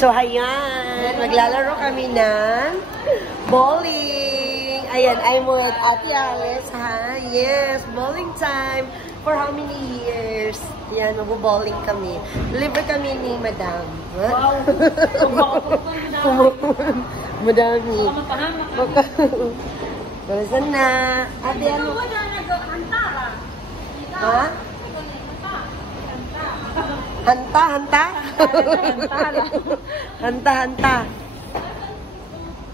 So, ayan. Maglalaro kami ng bowling. Ayan, I'm with Ate Alice, ha? Yes, bowling time. For how many years? Yan, mag-bowling kami. Libre kami ni Madam. Wow! Madami. Saan na? Ate, ano? Ha? Hanta, hanta? Hanta, hanta.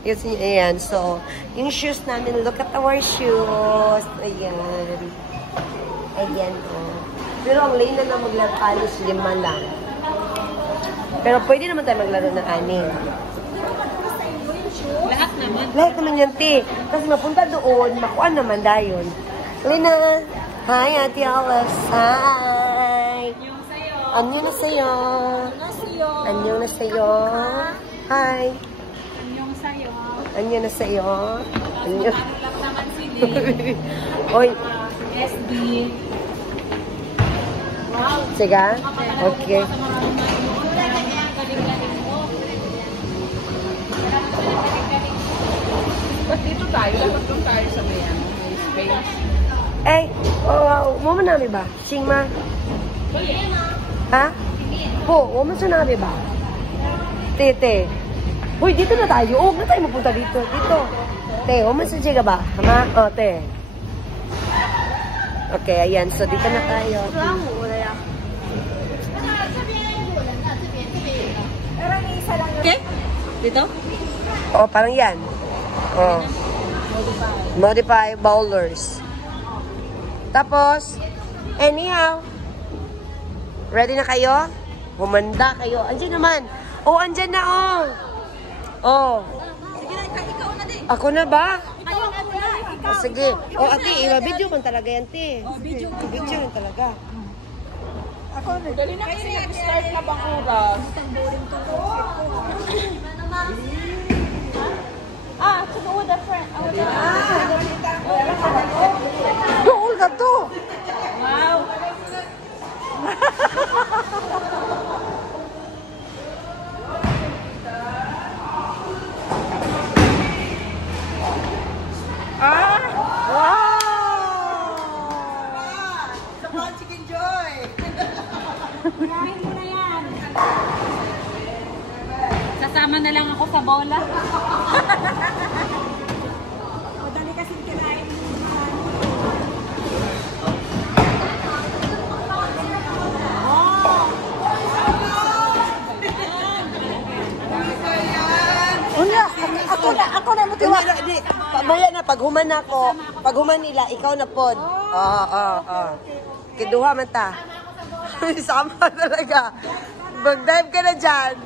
Yes, ayan. So, yung shoes namin, look at our shoes. Ayan. Ayan, oh. Pero ang lane na maglaro alis, 5 lang. Pero pwede naman tayo maglaro ng 6. Lahat naman. Lahat naman yan, te. Kasi mapunta doon, makuha naman dayon. Lina! Hi, Ate Alice. Hi! Anyo na sa'yo. Anyo na sa'yo. Hi! Anyong sayo. Anyo na sa'yo. Anyo. Lang naman sili. Oy. SD. Wow. Sige. Okay. Ba't dito tayo? Dapat doon tayo sa may space. Eh, mo namin ba? Singma? Ha? Po, mo namin ba? Tete. Uy, dito na tayo. Huwag na tayo mapunta dito. Dito. Te, mo ka ba? Hama? O, te. Okay, ayan. So, dito na tayo. Okay? Dito? O, parang yan. O. Modify bowlers. Tapos, anyhow. Ready na kayo? Humanda kayo. Andiyan naman. Oh, andyan na, oh. Oh. Sige na, ikaw na din. Ako na ba? Ayaw na ikaw. Oh, sige. Oh, ate, iba-video man talaga yan, te. Oh, video. Video man talaga. Ako na. Dali na kasi start na bang oras? To go with a friend. Goal ka to. Wow. Kunahin mo na yan. Sasama na lang ako sa bola. Madali kasing kinain mo. Ako na mo tiwa. Pamaya na paghuman ako. Paghuman nila, ikaw na pod. Kiduha man ta. Sama talaga. Mag-dive ka na dyan.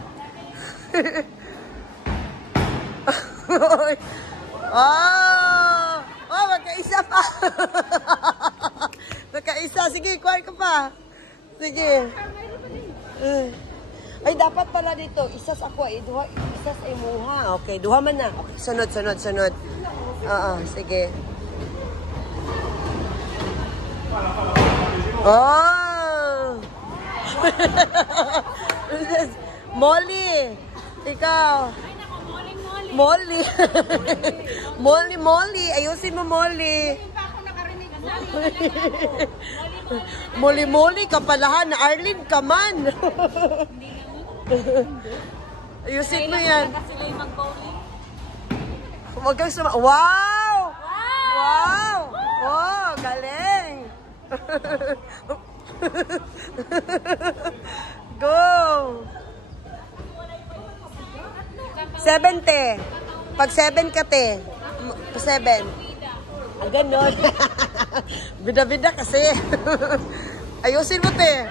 Magkaisa pa. Magkaisa. Sige, kuha ka pa. Sige. Ay, dapat pala dito. Isa sa ako, isa sa imuha. Okay, duha man na. Okay, sunod. Sige. Molly! Ikaw! Molly! Molly! Ayusin mo, Molly! Molly kapalahan na Arlene ka man! Ayusin mo yan! Huwag kang wow! Wow! Oh, galing! Go! 7, te. Pag 7 ka, te. 7. Ganon. Bida-bida kasi. Ayusin mo, te.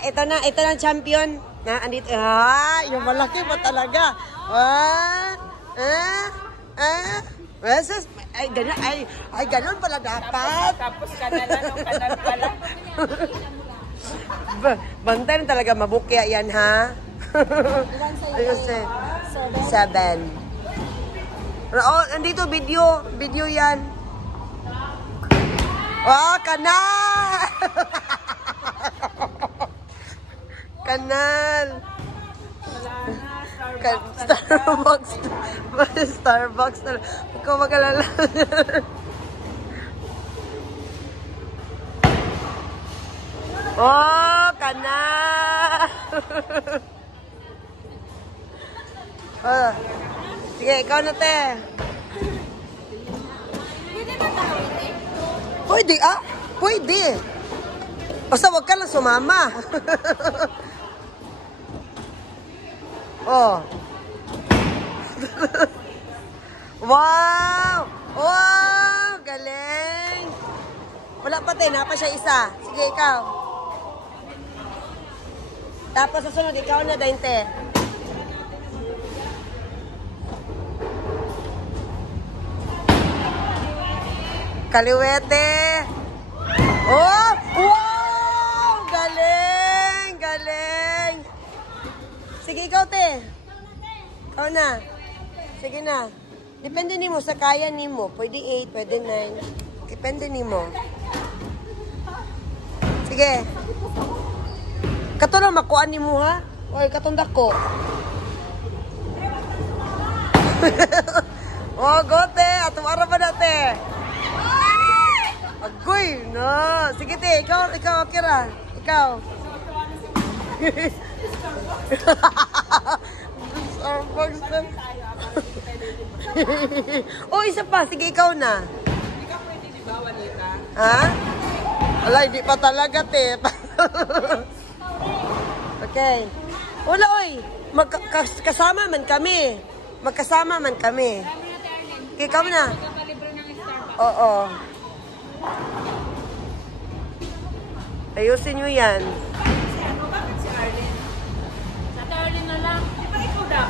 Ito na ang champion. Andito. Yung malaki pa talaga. Ay, ganun pala dapat. Tapos kanal pala. Bantay talaga mabukya yan, ha? Ayusin. 7. Oh, andito, video. Video yan. Kana! kanal. Wala na, Starbucks. Starbucks na. Ikaw mag-alala. Oh, kanal. Oh. Sige, ikaw na, te. Pwede, ah? Pwede. Basta wag ka lang sumama. Oh. Wow! Wow! Galing! Wala pa, te. Napa siya isa. Sige, ikaw. Tapos sa sunod, ikaw na, dahin, te. Kaliwete! Oh! Wow! Galing! Galing! Sige, ikaw, te. Ikaw na. Sige na. Depende nimo sa kaya nimo. Pwede 8, pwede 9. Depende nimo. Sige. Katulong makuan nimo, ha? Oy, katundak ko. Oh, gote. Atum ara ba dati? Agoy, no. Sige, te. Ikaw, Akira. Ikaw. Starbucks na. Oh, isa pa. Sige, ikaw na. Hindi ka pwede, di ba, Juanita? Ha? Wala, hindi pa talaga, te. Okay. Wala, oy. Kasama man kami. Magkasama man kami. Okay, ikaw na. Oo. Ayusin nyo yan. Ano, bakit si Arlene? Sa Arlene na lang. Di ba ikaw daw?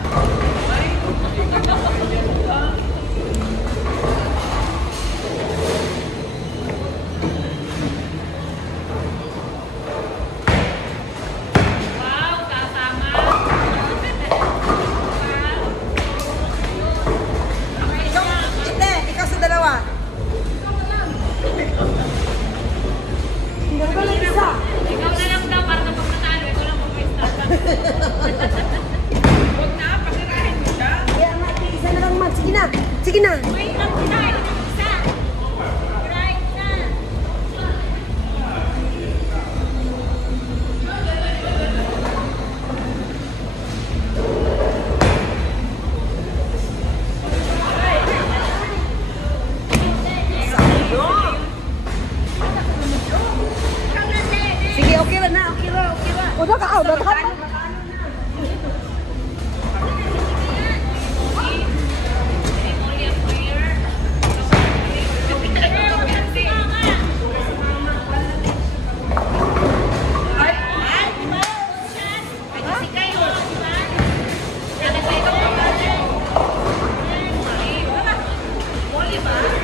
Wow, kasama. Ikaw sa dalawa. Ikaw na lang daw para kapag natalo. Ikaw lang mag-start. Huwag na, pagkarahin mo siya. Kaya nga, isa na lang, Mag. Sige na. Sige na. Wait lang, try. Isa. Try na. Sige, okay ra na. Okay ra. Udah ka, udah ka. Only a player.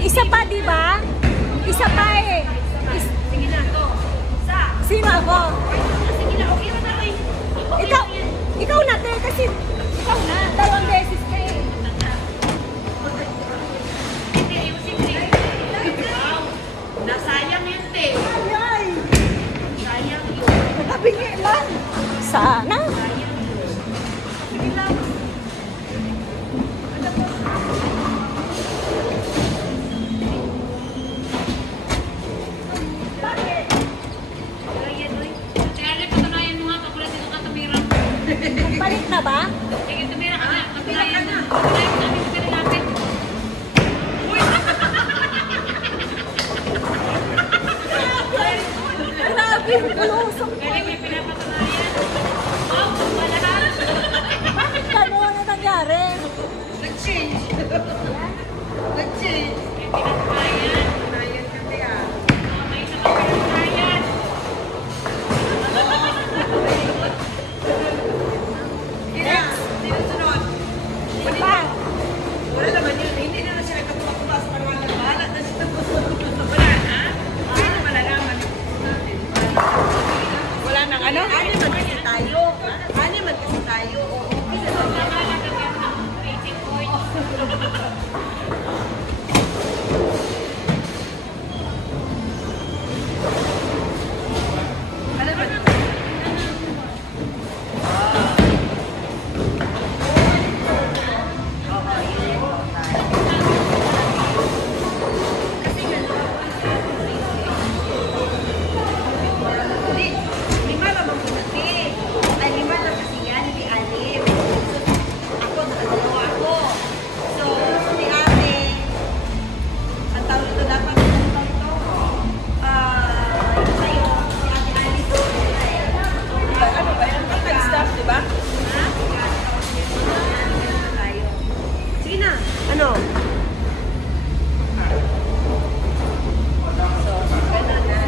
Isa pa, di ba? Isa pa eh. Sige na, to. Isa. Sino ako? Sige na, okay na tayo. Ikaw na, te, kasi ikaw na. Dalawang beses ka eh. Hindi, ayusin mo. Wow. Nasayang yun, te. Ay, Sayang yun. nakabingi lang. Sana. Sige lang. Balik na ba? Sige, tumira ka na. Tumira ka na. Tumira ka na. Tumira natin. Grabe, kulusok. Galing may pinapatunayan. Wow, wala. Bakit gano'n na nangyari? Nag-change. Nag-change. May pinapatunayan. Nayan kami ah. May isa kang pinapatunayan. Kaya, sinusunod. Pa, Wala naman yun. Hindi na siya nagkatuwa sa pangalan. Bahala na siya. Wala na. Hindi na malalaman. Wala nang ano? Ani man kasi tayo. Ani man kasi tayo. Oo. Ano? So, ganun na.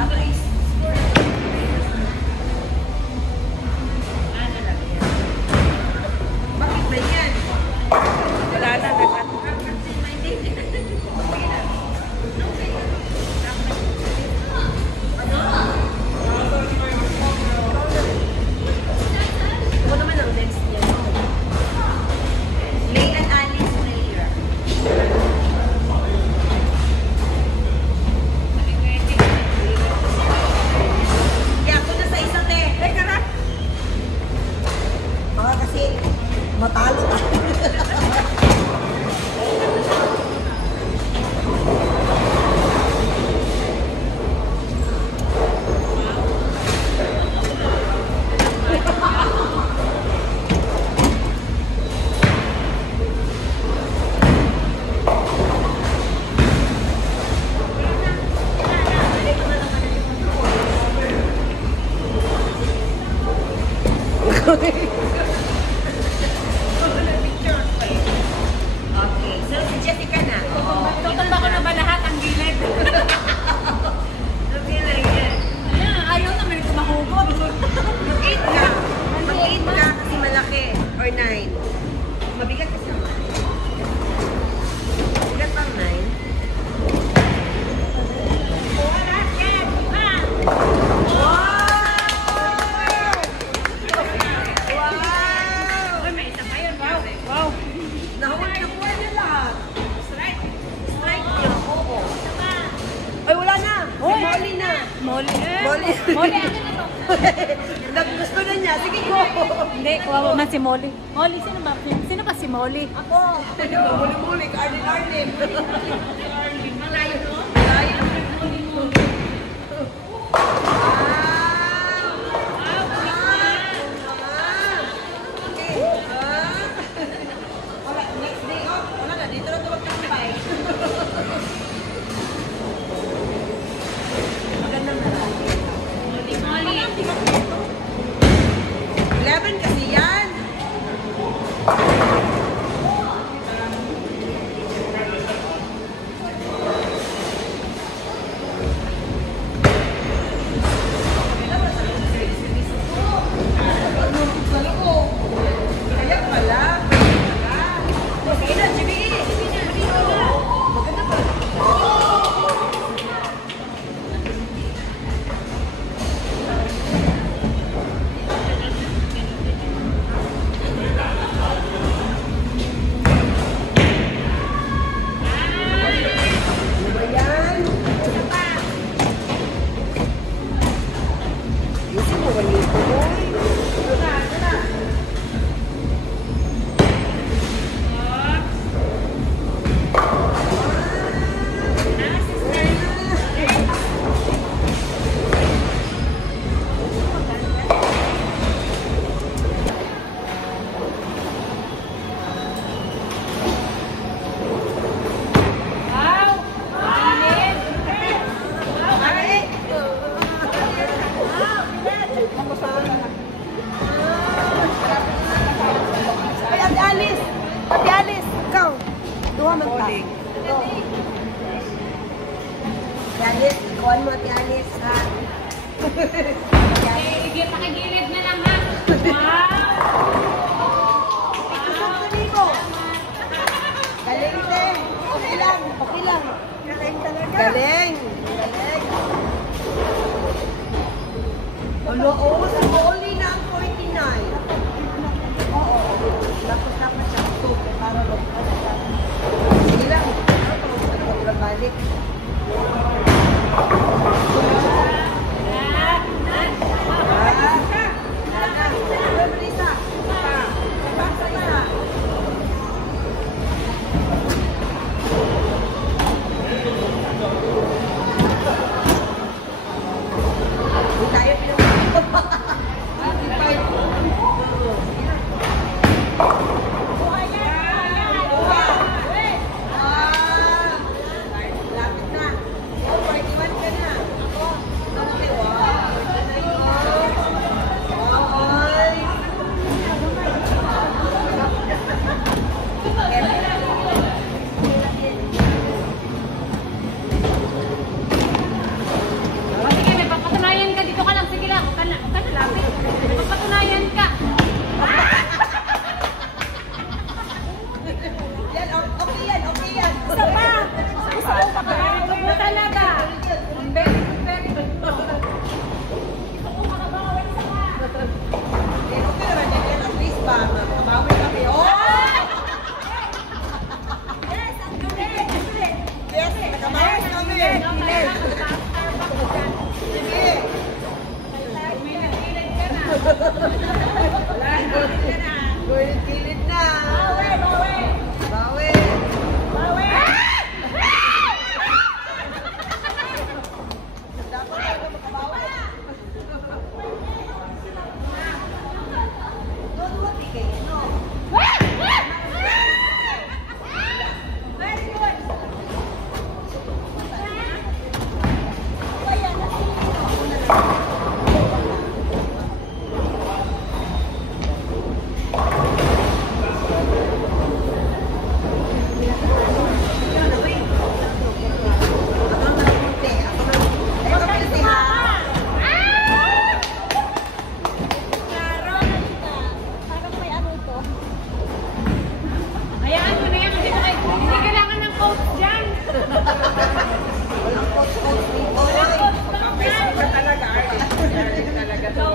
Ako is ano lang yan. Bakit ba yan? Wala na, Ako naman ang next niya. Lay and Alice Prayer. Kaya ako na sa isa, te. Teka na. Baka kasi matalo ka. Okay, so si Jessica na. Tutumba ko na ba lahat ang gilid? Okay lang yan. Ayaw naman ito mahugot. Mag-8 ka. Mag-8 ka kasi malaki. Or 9. Mabigat kasi naman. Mabigat pang 9. Uy, may isa pa yun. Wow. Nahuli na po niya lahat. Strike niya. Oo. Ay, wala na. Si Molly na. Molly. Molly. Molly, ano na to? Gusto na niya. Sige, go. Hindi, kuha mo man si Molly. Molly, sino ba? Sino ba si Molly? Ako. Muli-muli. Arlene. Malayo, no? Wala, next day off. Wala na, dito na ito magtambay. Magandang marami. Molly. 11 kasi yan. Kaya pala. Sige na, Jimmy. Maganda pa. Ano ba yan? Isip mo ba nito, boy? Ay, Ate Alice. Ate Alice. Ikaw. Duha man ta. Ito. Ate Alice. Ikuhan mo, Ate Alice, ha? Sige, pakigilid na lang, ha? Isang tulibo. Galing, te. Okay lang. Okay lang. Galing talaga. Galing. Galing. Ano, oo, sa Molly na ang 49. Oo. Tapos siya. So, para magpas siya. Sige lang. Balik. Hindi tayo pinag Gilid na. Bawi. Dapat talaga makabawi. Don't what bigay, no? Very good. Parang may ano to. Hayaan mo na yan. Hindi kailangan ng coach dyan. Walang coach dito. Facebook ka talaga, artist. Talaga to.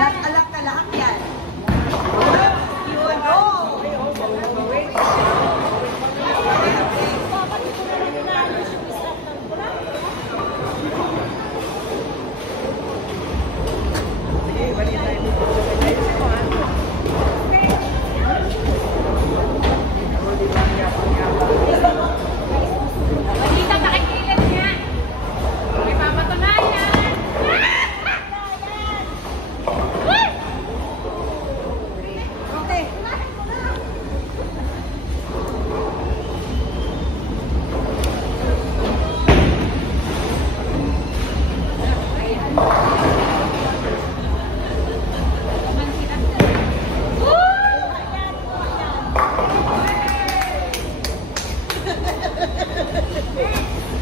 Lahat alak na lahat yan. Yun. Oh! Bakit ito na lang inaayos yung isang ng bra? Hindi ka nakikilid niya. May papatunayan. Okay.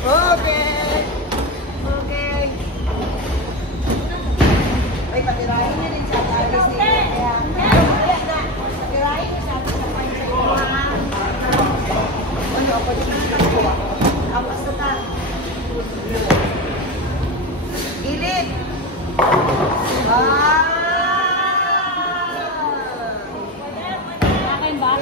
Okay. Okay. Ay, patirahin niya din siya. Alis niya. Patirahin niya siya. Ano ako din ko? Awas na ta. Gilid. Akin ba?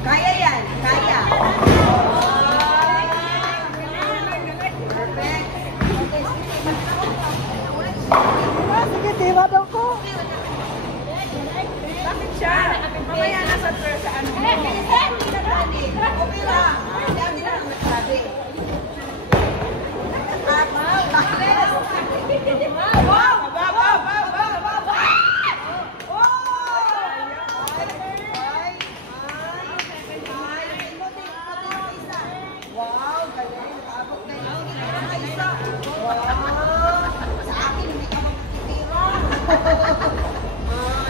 Kaya yan. Kaya. Perfect. Sige, diba daw ko? Bakit siya? Mamaya nasa sa ano. Okay lang. Dami na lang nagsabi. Wow, galing. Nakaabot na yun. Isa. Wow. Sa akin, hindi ka magtitira.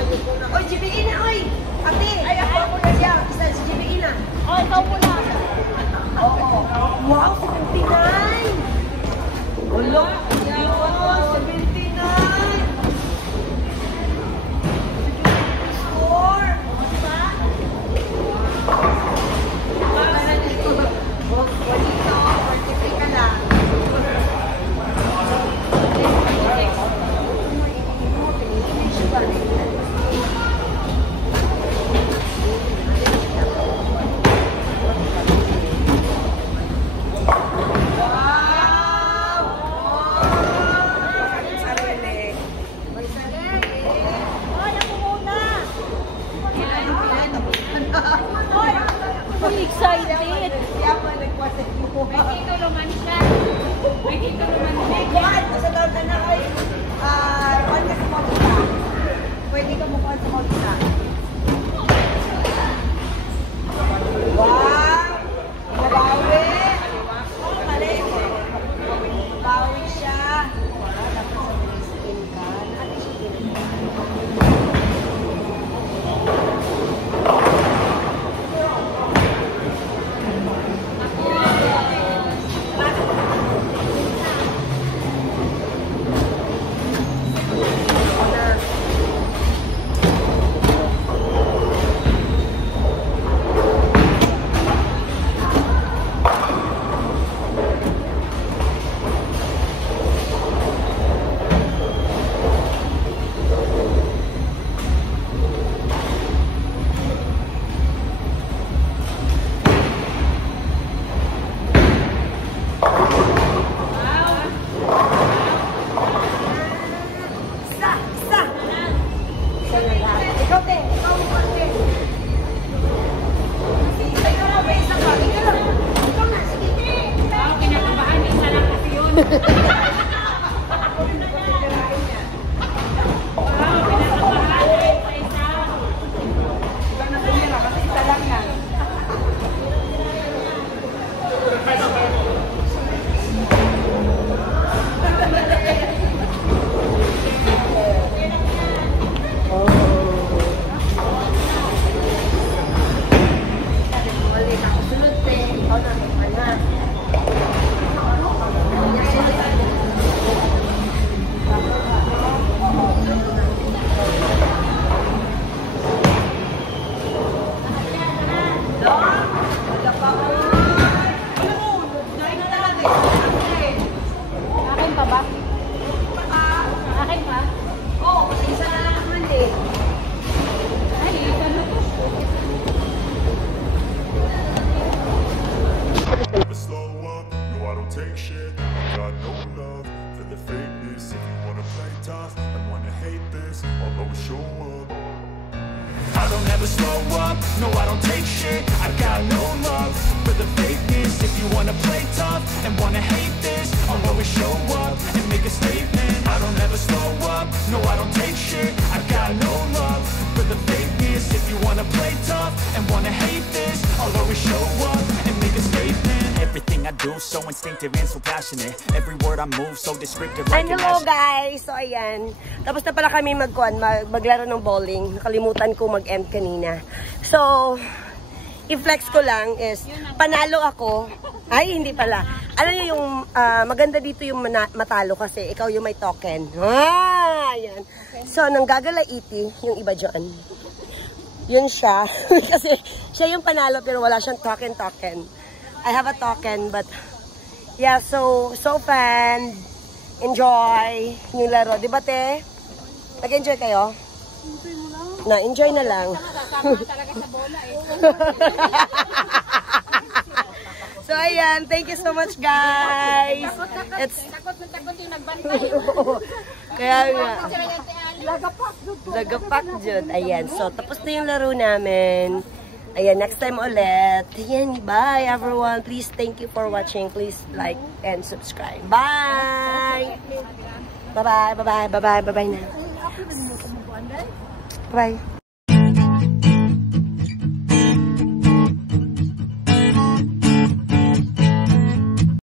Ayoko na. Oy, GBE na, oy! Ate! Ay, ako na siya. Isa si GBE na. Oh, ikaw muna. Oo. Wow, 79! Ulo! Wow, 79! Score! Bonito, 43 ka lang. Hoy, ako muna. Hoy, excited. Siya pa nagkwasip mo. May titulungan siya. May titulungan siya. Kuhan, sa daw na kay kuhan ka sa Mautisa. Pwede ka mukuhan sa Mautisa. Wow! Nabawi! Oh, mali. Bawi siya. Dapat sa skin ka. Ano siya Akin pa ba? Akin pa? Oo, kasi isa na lang naman eh. Ay, ano to? Never slow up, no I don't take shit. I got no love for the fakeness. If you wanna play tough and wanna hate this, I'll always show up. I don't ever slow up, no I don't take shit. I got no love for the fakeness. If you wanna play tough and wanna hate this, I'll always show up and make a statement. I don't ever slow up, no I don't take shit. I got no love for the fakeness. If you wanna play tough and wanna hate this, I'll always show up and make a statement. Everything I do so instinctive and so passionate. Every word I move so descriptive like an Hello guys! So ayan, tapos na pala kami maglaro ng bowling. Nakalimutan ko mag-end kanina. So, i-flex ko lang is, panalo ako. Ay, hindi pala. Alam niyo yung maganda dito yung matalo kasi ikaw yung may token. Ayan. So, nang gagalaiti, yung iba dyan. Yun siya. Kasi siya yung panalo pero wala siyang token. I have a token, but yeah, so fun. Enjoy yung laro. Diba, te? Nag-enjoy kayo? Na-enjoy na lang. Talaga sa bola eh. So, ayan. Thank you so much, guys. Takot yung nagbantay. Kaya nga. Lagapak dyan. Ayan. So, tapos na yung laro namin. Ayan, next time ulit. Ayan, bye everyone. Please, thank you for watching. Please like and subscribe. Bye! Bye-bye, bye-bye, bye-bye, bye-bye na. Bye.